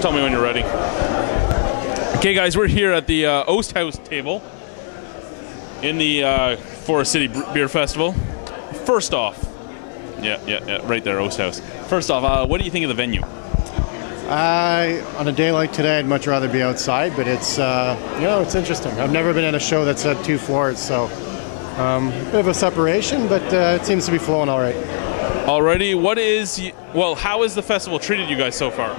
Tell me when you're ready. Okay, guys, we're here at the Oast House table in the Forest City Beer Festival. First off, yeah, right there, Oast House. First off, what do you think of the venue? On a day like today, I'd much rather be outside, but it's it's interesting. I've never been at a show that's had 2 floors, so a bit of a separation, but it seems to be flowing all right. Alrighty, how has the festival treated you guys so far?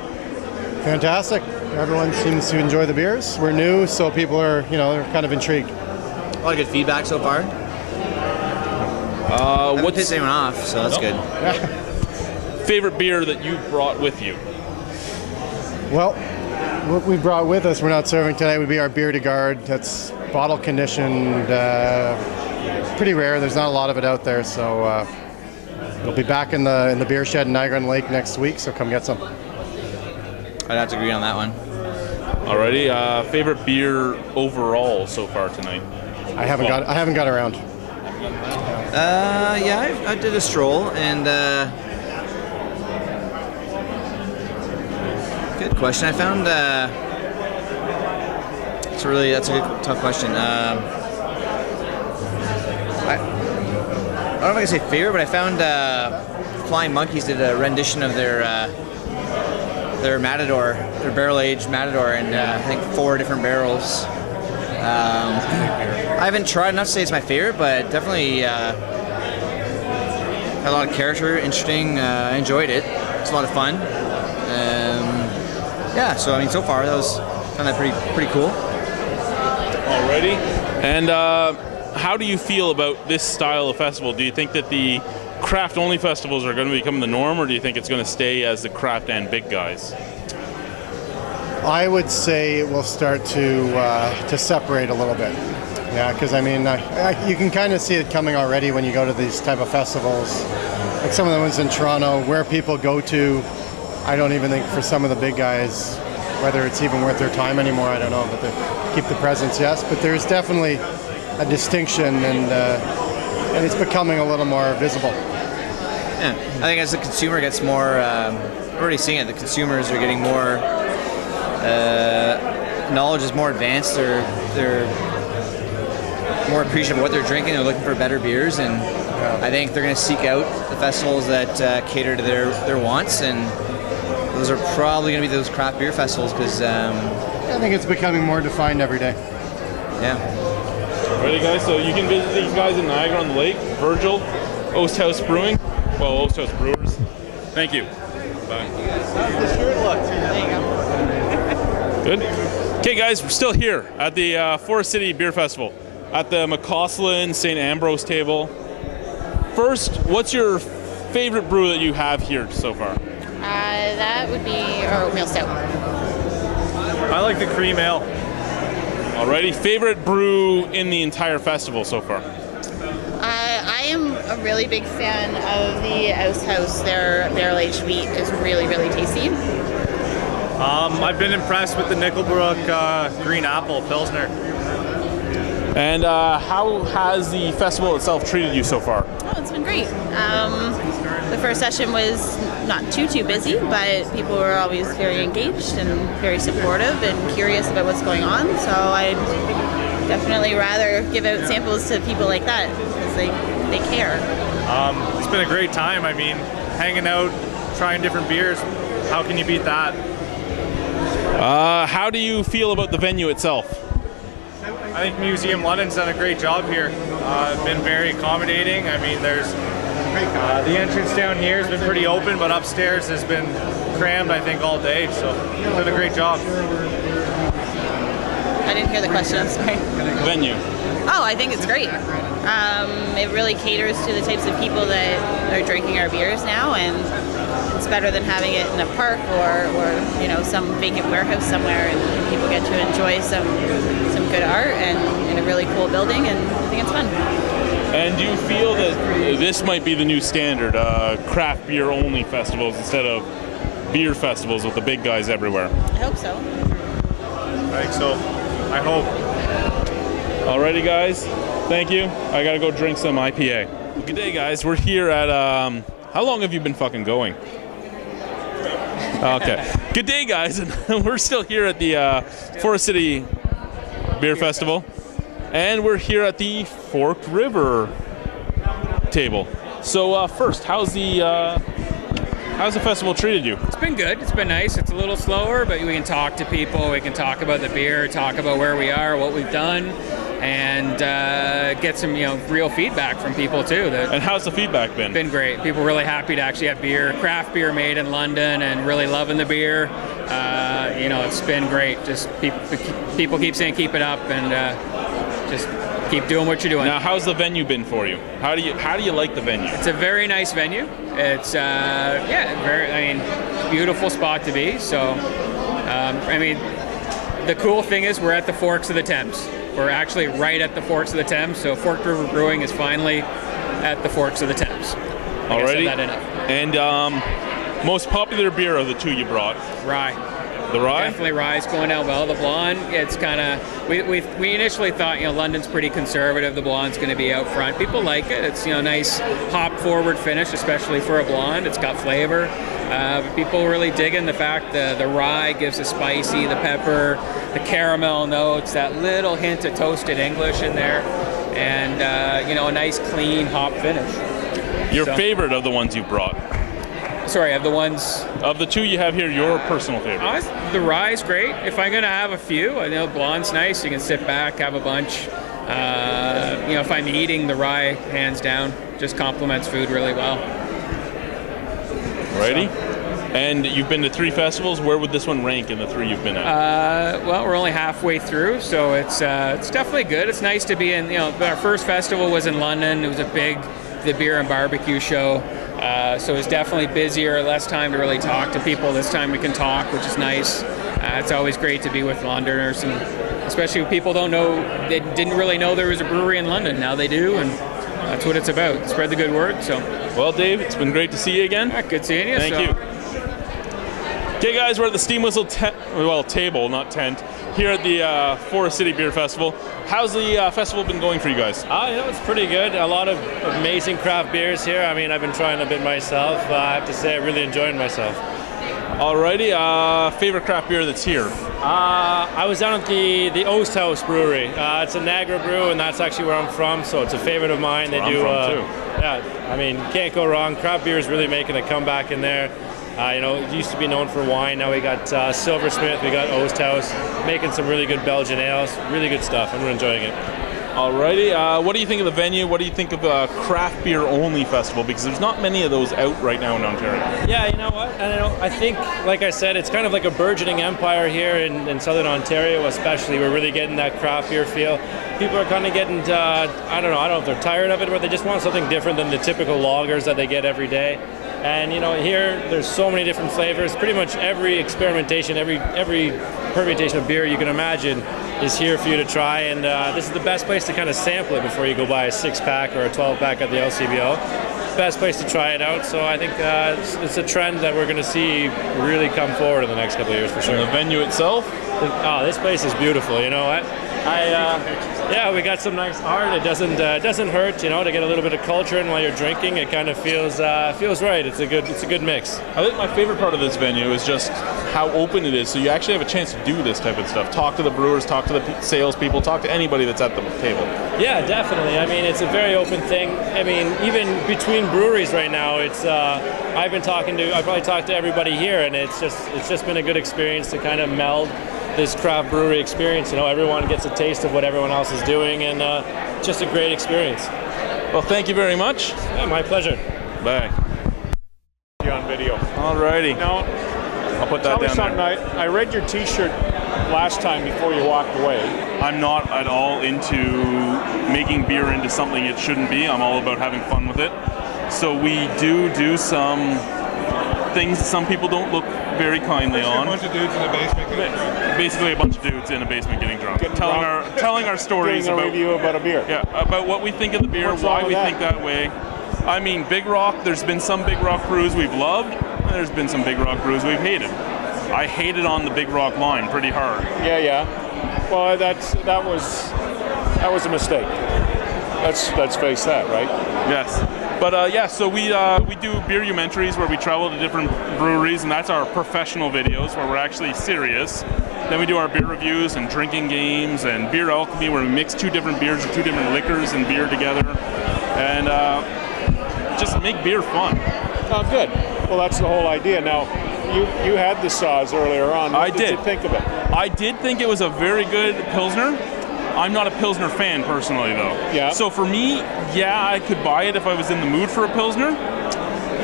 Fantastic. Everyone seems to enjoy the beers. We're new, so people are, they're kind of intrigued. A lot of good feedback so far. What's pissed anyone off, so that's good. Favorite beer that you brought with you? Well, what we brought with us, we're not serving today, would be our beer de garde. That's bottle conditioned, pretty rare. There's not a lot of it out there, so it'll be back in the beer shed in Niagara-on-Lake next week. So come get some. I'd have to agree on that one. Alrighty, favorite beer overall so far tonight? I haven't got around. I did a stroll and. Good question. I found that's a good tough question. I don't know if I can say favorite, but I found Flying Monkeys did a rendition of their Matador, their barrel-aged Matador, in I think 4 different barrels. I haven't tried, not to say it's my favorite, but definitely had a lot of character, interesting. I enjoyed it. It's a lot of fun. Yeah, so I mean, so far found that pretty cool. Alrighty, and how do you feel about this style of festival? Do you think that the craft-only festivals are going to become the norm, or do you think it's going to stay as the craft and big guys? I would say it will start to separate a little bit. Yeah, because I mean, you can kind of see it coming already when you go to these type of festivals, like some of the ones in Toronto, where people go to. I don't even think for some of the big guys, whether it's even worth their time anymore, I don't know, but to keep the presence, yes. But there's definitely a distinction, and it's becoming a little more visible. Yeah, I think as the consumer gets more, we're already seeing it, the consumers are getting more, knowledge is more advanced, they're more appreciative of what they're drinking, they're looking for better beers, and I think they're going to seek out the festivals that cater to their wants, and those are probably going to be those craft beer festivals, because I think it's becoming more defined every day. Yeah. Ready, guys? So you can visit these guys in Niagara-on-the-Lake, Virgil, Oast House Brewing, Oast House Brewers. Thank you. Bye. How's the shirt look? There you go. Good. Okay, guys, we're still here at the Forest City Beer Festival at the McCausland St. Ambrose table. First, what's your favorite brew that you have here so far? That would be our oatmeal stout. I like the cream ale. Alrighty, favorite brew in the entire festival so far? I am a really big fan of the Oast House. Their barrel-aged wheat is really, really tasty. I've been impressed with the Nickelbrook Green Apple Pilsner. And how has the festival itself treated you so far? Oh, it's been great. The first session was not too busy, but people were always very engaged and very supportive and curious about what's going on. So I'd definitely rather give out samples to people like that because they care. It's been a great time. I mean, hanging out, trying different beers. How can you beat that? How do you feel about the venue itself? I think Museum London's done a great job here. Been very accommodating. I mean, there's the entrance down here has been pretty open, but upstairs has been crammed, I think, all day. So, did a great job. I didn't hear the question, I'm sorry. Venue. Oh, I think it's great. It really caters to the types of people that are drinking our beers now, and it's better than having it in a park or some vacant warehouse somewhere, and people get to enjoy some good art and in a really cool building, and I think it's fun. And do you feel that this might be the new standard, craft beer only festivals instead of beer festivals with the big guys everywhere? I hope so. I think so. I hope. Alrighty, guys. Thank you. I gotta go drink some IPA. Good day, guys. We're here at, how long have you been fucking going? Okay. Good day, guys. And we're still here at the Forest City Beer Festival, and we're here at the Forked River table. So first, how's the festival treated you? It's been good. It's been nice. It's a little slower, but we can talk to people. We can talk about the beer, talk about where we are, what we've done, and get some real feedback from people too. And how's the feedback been? Been great. People really happy to actually have craft beer made in London, and really loving the beer. It's been great. Just people keep saying keep it up, and just keep doing what you're doing. Now, how's the venue been for you? How do you like the venue? It's a very nice venue. It's beautiful spot to be. So, the cool thing is we're at the Forks of the Thames. We're actually right at the Forks of the Thames. So Forked River Brewing is finally at the Forks of the Thames. Alrighty. I said that enough. And most popular beer of the two you brought? Rye. The rye? Definitely rye's going out well. The blonde, it's kind of, we initially thought, London's pretty conservative. The blonde's going to be out front. People like it. It's, nice hop forward finish, especially for a blonde. It's got flavor. People really digging the fact the rye gives the spicy, the pepper, the caramel notes, that little hint of toasted English in there, and, a nice clean hop finish. Your favorite of the ones you brought? Sorry, of the ones... Of the two you have here, your personal favorite? The rye's great. If I'm going to have a few, I know blonde's nice. You can sit back, have a bunch. If I'm eating, the rye, hands down, just complements food really well. Righty. And you've been to 3 festivals. Where would this one rank in the 3 you've been at? Well, we're only halfway through, so it's definitely good. It's nice to be in, our first festival was in London. It was the beer and barbecue show. So it's definitely busier, less time to really talk to people. This time we can talk, which is nice. It's always great to be with Londoners, and especially when people they didn't really know there was a brewery in London. Now they do, and that's what it's about. Spread the good word. So. Well, Dave, it's been great to see you again. Good seeing you. Thank you. Okay, guys, we're at the Steam Whistle table, not tent, here at the Forest City Beer Festival. How's the festival been going for you guys? It's pretty good. A lot of amazing craft beers here. I've been trying a bit myself. I have to say, I'm really enjoying myself. Alrighty, favorite craft beer that's here? I was down at the Oast House Brewery. It's a Niagara brew, and that's actually where I'm from, so it's a favorite of mine. That's where I'm from, too. Yeah, can't go wrong. Craft beer is really making a comeback in there. It used to be known for wine. Now we got Silversmith, we got Oast House, making some really good Belgian ales. Really good stuff. I'm enjoying it. Alrighty, what do you think of the venue? What do you think of a craft beer only festival? Because there's not many of those out right now in Ontario. Yeah, you know what? I think, like I said, it's kind of like a burgeoning empire here in Southern Ontario, especially. We're really getting that craft beer feel. People are kind of getting, I don't know if they're tired of it, or they just want something different than the typical lagers that they get every day. And here there's so many different flavors. Pretty much every experimentation, every permutation of beer you can imagine is here for you to try. And this is the best place to kind of sample it before you go buy a 6-pack or a 12-pack at the LCBO. Best place to try it out. So I think it's a trend that we're going to see really come forward in the next couple of years for sure. And the venue itself? This place is beautiful. You know what? We got some nice art. It doesn't hurt, to get a little bit of culture in while you're drinking. It kind of feels right. It's a good mix. I think my favorite part of this venue is just how open it is. So you actually have a chance to do this type of stuff. Talk to the brewers, talk to the salespeople, talk to anybody that's at the table. Yeah, definitely. It's a very open thing. Even between breweries right now, I probably talked to everybody here, and it's just been a good experience to kind of meld this craft brewery experience. Everyone gets a taste of what everyone else is doing, and just a great experience. Well, thank you very much. Yeah, my pleasure. Bye. You on video. Alrighty. Now, I'll put that down something. there. I read your T-shirt last time before you walked away. I'm not at all into making beer into something it shouldn't be. I'm all about having fun with it. So we do some things that some people don't look very kindly on. A bunch of dudes in the basement getting drunk. Basically a bunch of dudes in a basement getting drunk. Telling our stories about a review about a beer. Yeah, about what we think of the beer, why we think that way. Big Rock, there's been some Big Rock brews we've loved, and there's been some Big Rock brews we've hated. I hated on the Big Rock line pretty hard. Yeah. Well, that was a mistake. Let's face that, right? Yes. But yeah, so we do beer-umentaries where we travel to different breweries, and that's our professional videos where we're actually serious. Then we do our beer reviews and drinking games and beer alchemy where we mix 2 different beers and 2 different liquors and beer together, and just make beer fun. Oh, good. Well, that's the whole idea. Now, you had the Saaz earlier on. What did you think of it? I did think it was a very good Pilsner. I'm not a Pilsner fan personally, though. Yeah. So for me, yeah, I could buy it if I was in the mood for a Pilsner.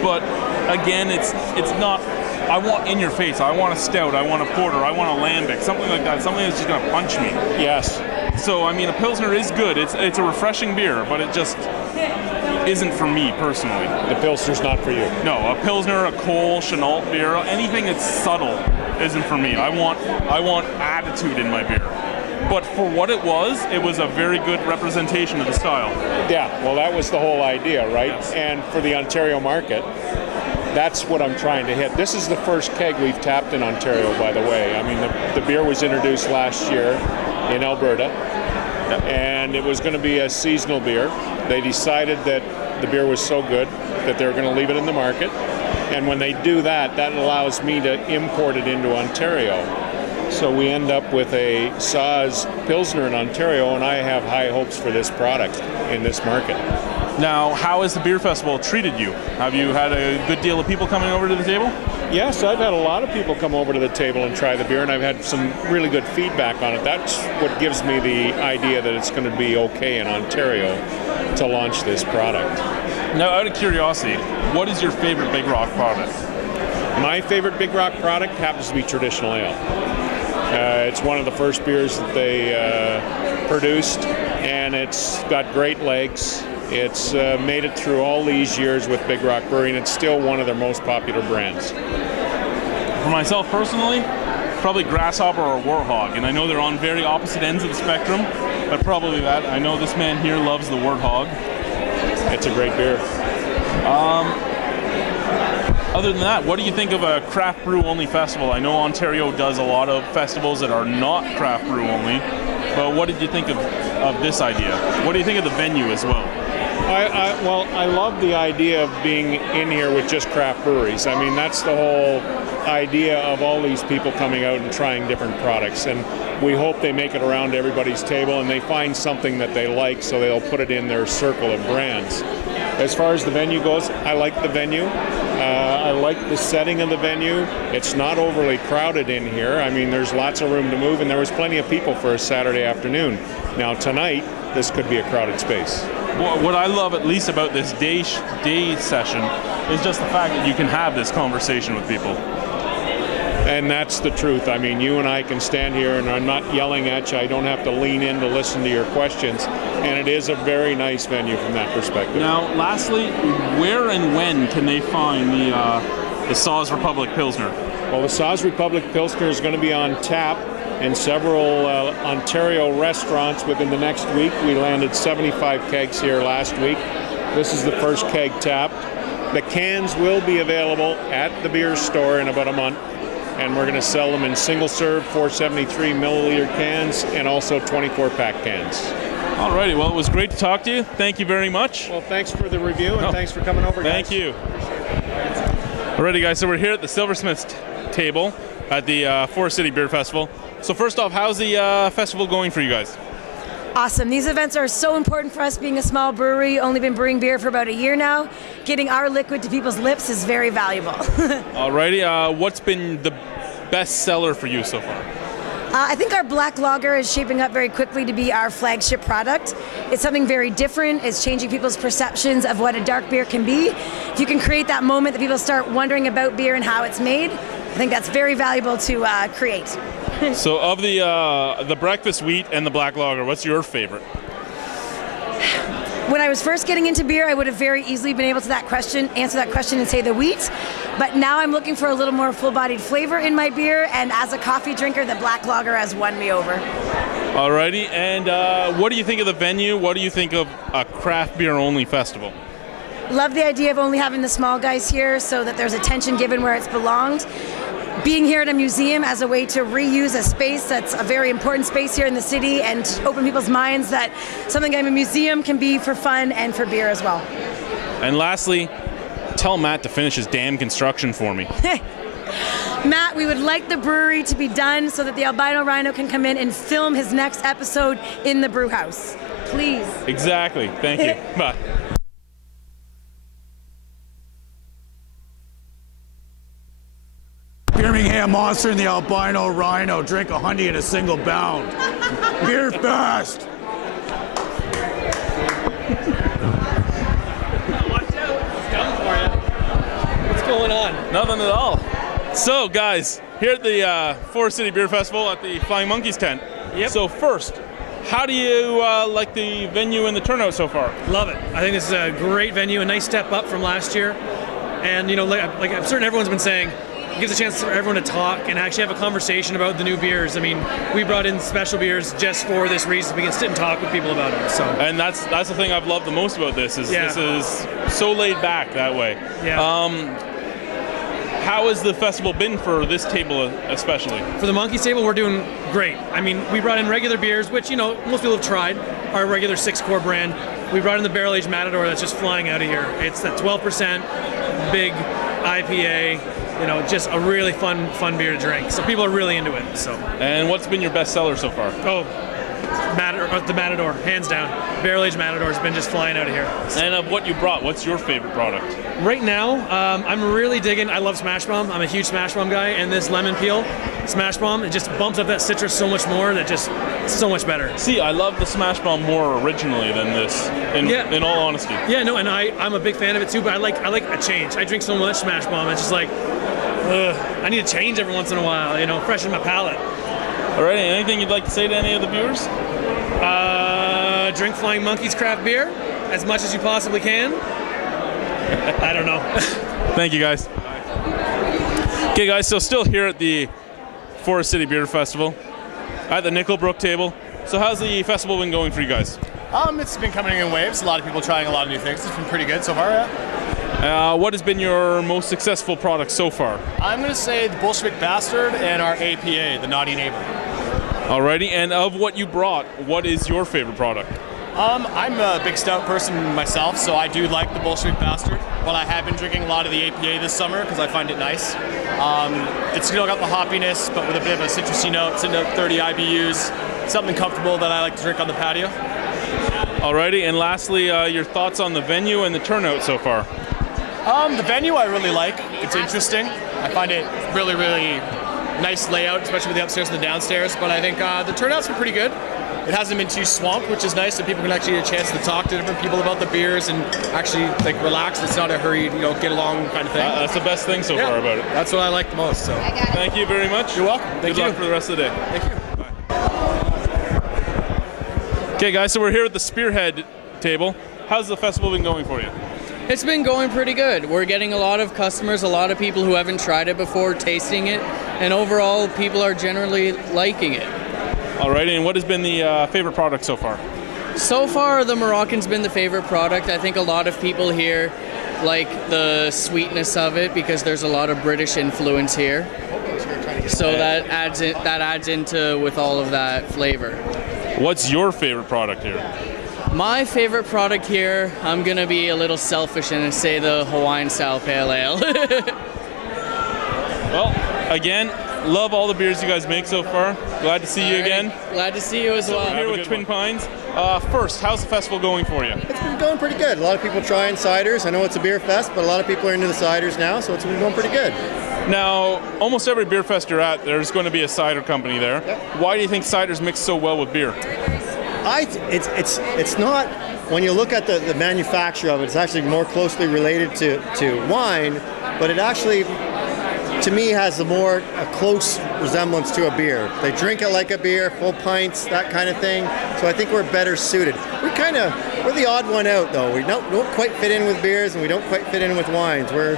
But again, it's not. I want in your face. I want a stout. I want a porter. I want a lambic. Something like that. Something that's just gonna punch me. Yes. So I mean, a Pilsner is good. It's a refreshing beer, but it just isn't for me personally. The Pilsner's not for you. No, a Pilsner, a Cole, Chenault beer, anything that's subtle isn't for me. I want attitude in my beer. But for what it was a very good representation of the style. Yeah, well, that was the whole idea, right? Yes. And for the Ontario market, that's what I'm trying to hit. This is the first keg we've tapped in Ontario, by the way. I mean, the beer was introduced last year in Alberta, and it was going to be a seasonal beer. They decided that the beer was so good that they were going to leave it in the market. And when they do that, that allows me to import it into Ontario. So we end up with a Saaz Pilsner in Ontario, and I have high hopes for this product in this market. Now, how has the beer festival treated you? Have you had a good deal of people coming over to the table? Yes, I've had a lot of people come over to the table and try the beer, and I've had some really good feedback on it. That's what gives me the idea that it's going to be okay in Ontario to launch this product. Now, out of curiosity, what is your favorite Big Rock product? My favorite Big Rock product happens to be traditional ale. It's one of the first beers that they produced, and it's got great legs. It's made it through all these years with Big Rock Brewery, and it's still one of their most popular brands. For myself personally, probably Grasshopper or Warthog, and I know they're on very opposite ends of the spectrum, but probably that. I know this man here loves the Warthog. It's a great beer. Other than that, what do you think of a craft brew only festival? I know Ontario does a lot of festivals that are not craft brew only, but what did you think of this idea? What do you think of the venue as well? Well, I love the idea of being in here with just craft breweries. I mean, that's the whole idea of all these people coming out and trying different products, and we hope they make it around to everybody's table and they find something that they like, so they'll put it in their circle of brands. As far as the venue goes, I like the venue. I like the setting of the venue. It's not overly crowded in here. I mean, there's lots of room to move, and there was plenty of people for a Saturday afternoon. Now, tonight, this could be a crowded space. What I love at least about this day session is just the fact that you can have this conversation with people. And that's the truth. I mean, you and I can stand here and I'm not yelling at you. I don't have to lean in to listen to your questions. And it is a very nice venue from that perspective. Now, lastly, where and when can they find the Saaz Republic Pilsner? Well, the Saaz Republic Pilsner is going to be on tap in several Ontario restaurants within the next week. We landed 75 kegs here last week. This is the first keg tapped. The cans will be available at the beer store in about a month, and we're going to sell them in single-serve 473 milliliter cans and also 24-pack cans. Alrighty, well, it was great to talk to you. Thank you very much. Well, thanks for the review, and thanks for coming over, guys. Thank you. Alrighty, guys, so we're here at the Silversmiths table at the Forest City Beer Festival. So first off, how's the festival going for you guys? Awesome. These events are so important for us being a small brewery, only been brewing beer for about a year now. Getting our liquid to people's lips is very valuable. Alrighty, what's been the best seller for you so far? I think our black lager is shaping up very quickly to be our flagship product. It's something very different. It's changing people's perceptions of what a dark beer can be. If you can create that moment that people start wondering about beer and how it's made, I think that's very valuable to create. So of the breakfast wheat and the black lager, what's your favorite? When I was first getting into beer, I would have very easily been able to answer that question and say the wheat. But now I'm looking for a little more full-bodied flavor in my beer, and as a coffee drinker, the black lager has won me over. Alrighty, and what do you think of the venue? What do you think of a craft beer only festival? Love the idea of only having the small guys here so that there's attention given where it's belonged. Being here at a museum as a way to reuse a space that's a very important space here in the city and open people's minds that something in a museum can be for fun and for beer as well. And lastly, tell Matt to finish his damn construction for me. Matt, we would like the brewery to be done so that the Albino Rhino can come in and film his next episode in the brew house. Please. Exactly. Thank you. Bye. Birmingham Monster and the Albino Rhino drink 100 in a single bound. Beer fest. What's going on? Nothing at all. So, guys, here at the Forest City Beer Festival at the Flying Monkeys tent. Yep. So first, how do you like the venue and the turnout so far? Love it. I think this is a great venue, a nice step up from last year. And, you know, like I'm certain everyone's been saying, it gives a chance for everyone to talk and actually have a conversation about the new beers. I mean, we brought in special beers just for this reason. We can sit and talk with people about them. So. And that's the thing I've loved the most about this is this is so laid back that way. Yeah. How has the festival been for this table especially? For the Monkeys table, we're doing great. I mean, we brought in regular beers, which, you know, most people have tried, our regular 6-core brand. We brought in the barrel-aged Matador that's just flying out of here. It's the 12% big IPA, you know, just a really fun beer to drink. So people are really into it. So. And what's been your best seller so far? Oh, the Matador, hands down. Barrel-aged Matador has been just flying out of here. And of what you brought, what's your favorite product? Right now, I'm really digging, I love Smash Bomb. I'm a huge Smash Bomb guy, and this lemon peel Smash Bomb, it just bumps up that citrus so much more that just so much better. See, I love the Smash Bomb more originally than this, in all honesty. Yeah, no, and I'm a big fan of it too, but I like a change. I drink so much Smash Bomb, it's just like, I need to change every once in a while, you know, freshen my palate. Alrighty, anything you'd like to say to any of the viewers? Drink Flying Monkeys craft beer as much as you possibly can. I don't know. Thank you, guys. Okay, guys, so still here at the Forest City Beer Festival at the Nickelbrook table. So how's the festival been going for you guys? It's been coming in waves. A lot of people trying a lot of new things. It's been pretty good so far, yeah. What has been your most successful product so far? I'm going to say the Bolshevik Bastard and our APA, the Naughty Neighbor. Alrighty, and of what you brought, what is your favorite product? I'm a big stout person myself, so I do like the Bolshevik Bastard. But I have been drinking a lot of the APA this summer because I find it nice. It's still got the hoppiness, but with a bit of a citrusy note, sitting at 30 IBUs. Something comfortable that I like to drink on the patio. Alrighty, and lastly, your thoughts on the venue and the turnout so far? The venue I really like. It's interesting. I find it really, really nice layout, especially with the upstairs and the downstairs. But I think the turnout's been pretty good. It hasn't been too swamped, which is nice, so people can actually get a chance to talk to different people about the beers and actually like relax. It's not a hurried, you know, get along kind of thing. That's the best thing so far about it. That's what I like the most. So thank you very much. You're welcome. Good luck for the rest of the day. Thank you. Okay, guys, so we're here at the Spearhead table. How's the festival been going for you? It's been going pretty good. We're getting a lot of customers, a lot of people who haven't tried it before tasting it, and overall people are generally liking it. Alrighty, and what has been the favorite product so far? So far, the Moroccan's been the favorite product. I think a lot of people here like the sweetness of it because there's a lot of British influence here. So that adds into with all of that flavor. What's your favorite product here? My favorite product here, I'm going to be a little selfish and say the Hawaiian Style Pale Ale. Well, again, love all the beers you guys make so far. Glad to see you again. Glad to see you as well. We're here with Twin Pines. First, how's the festival going for you? It's been going pretty good. A lot of people trying ciders. I know it's a beer fest, but a lot of people are into the ciders now, so it's been going pretty good. Now, almost every beer fest you're at, there's going to be a cider company there. Yep. Why do you think ciders mix so well with beer? It's not, when you look at the manufacture of it, it's actually more closely related to wine, but it actually, to me, has a close resemblance to a beer. They drink it like a beer, full pints, that kind of thing. So I think we're better suited. We're the odd one out, though. We don't quite fit in with beers, and we don't quite fit in with wines. We're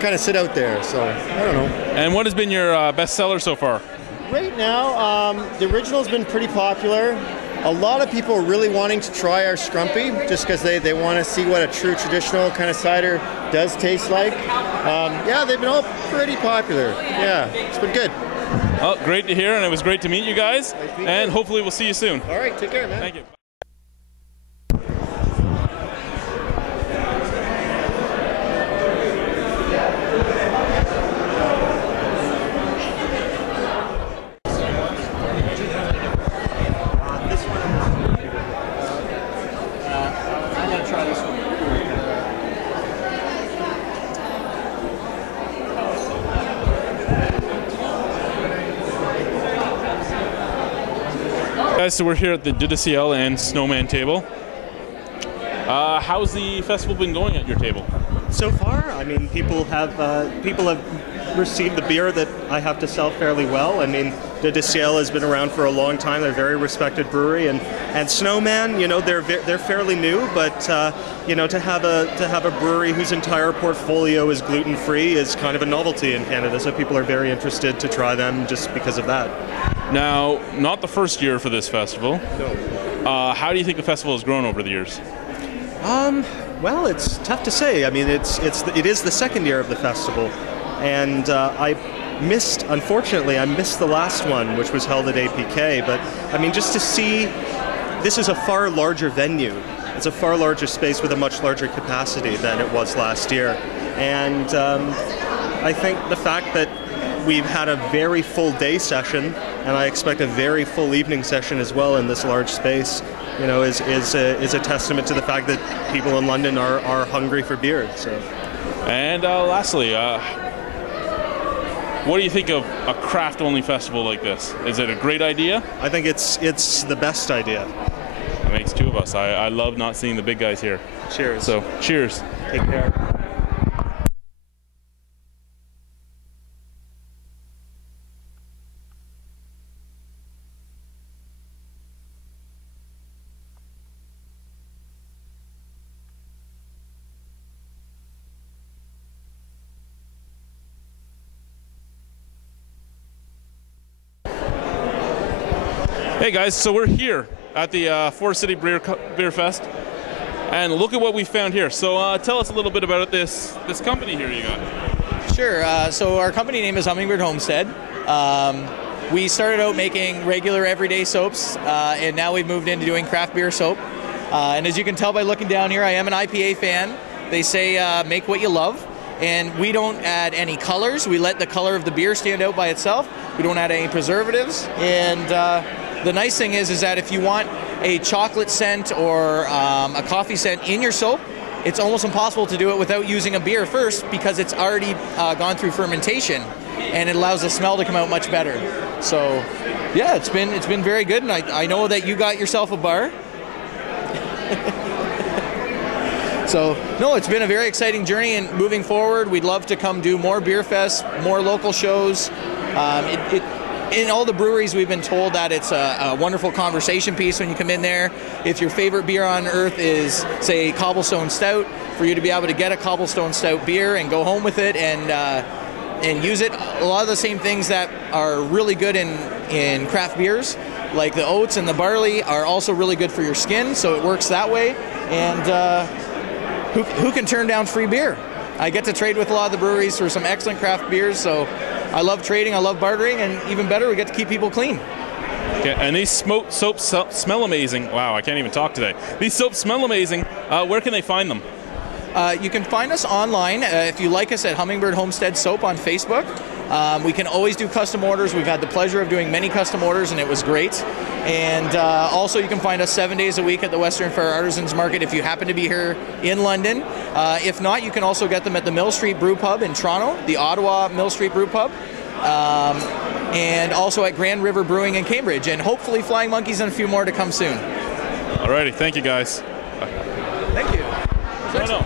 kind of sit out there, so I don't know. And what has been your best seller so far? Right now, the original's been pretty popular. A lot of people are really wanting to try our Scrumpy just because they want to see what a true traditional kind of cider does taste like. Yeah, they've been all pretty popular. Yeah, it's been good. Well, great to hear, and it was great to meet you guys. And hopefully we'll see you soon. All right, take care, man. Thank you. guys, so we're here at the DCL and Snowman table. How's the festival been going at your table? So far, I mean, people have received the beer that I have to sell fairly well. I mean, the DCL has been around for a long time. They're a very respected brewery, and Snowman, you know, they're fairly new, but you know, to have a brewery whose entire portfolio is gluten-free is kind of a novelty in Canada. So people are very interested to try them just because of that. Now, not the first year for this festival. No. How do you think the festival has grown over the years? Well, it's tough to say. I mean, it is the second year of the festival, and unfortunately, I missed the last one, which was held at APK. But I mean, just to see, this is a far larger venue. It's a far larger space with a much larger capacity than it was last year, and I think the fact that we've had a very full day session, and I expect a very full evening session as well in this large space, you know, is a testament to the fact that people in London are hungry for beer. So. And lastly, what do you think of a craft-only festival like this? Is it a great idea? I think it's the best idea. That makes two of us. I love not seeing the big guys here. Cheers. So, cheers. Take care. Hey guys, so we're here at the Forest City Beer Fest, and look at what we found here. So tell us a little bit about this company here you got. Sure. So our company name is Hummingbird Homestead. We started out making regular everyday soaps, and now we've moved into doing craft beer soap. And as you can tell by looking down here, I am an IPA fan. They say make what you love. And we don't add any colors. We let the color of the beer stand out by itself. We don't add any preservatives. And the nice thing is that if you want a chocolate scent or a coffee scent in your soap, it's almost impossible to do it without using a beer first, because it's already gone through fermentation, and it allows the smell to come out much better. So, yeah, it's been very good, and I know that you got yourself a bar. So, no, it's been a very exciting journey, and moving forward, we'd love to come do more beer fests, more local shows. In all the breweries, we've been told that it's a wonderful conversation piece when you come in there. If your favorite beer on earth is, say, Cobblestone Stout, for you to be able to get a Cobblestone Stout beer and go home with it and use it. A lot of the same things that are really good in craft beers, like the oats and the barley, are also really good for your skin, so it works that way. And who can turn down free beer? I get to trade with a lot of the breweries for some excellent craft beers, so I love trading, I love bartering, and even better, we get to keep people clean. Okay, and these soaps smell amazing. Wow, I can't even talk today. These soaps smell amazing. Where can they find them? You can find us online if you like us at Hummingbird Homestead Soap on Facebook. We can always do custom orders. We've had the pleasure of doing many custom orders, and it was great. And also you can find us 7 days a week at the Western Fair Artisans Market if you happen to be here in London. If not, you can also get them at the Mill Street Brew Pub in Toronto, the Ottawa Mill Street Brew Pub, and also at Grand River Brewing in Cambridge, and hopefully Flying Monkeys and a few more to come soon. Alrighty, thank you guys. Thank you. No.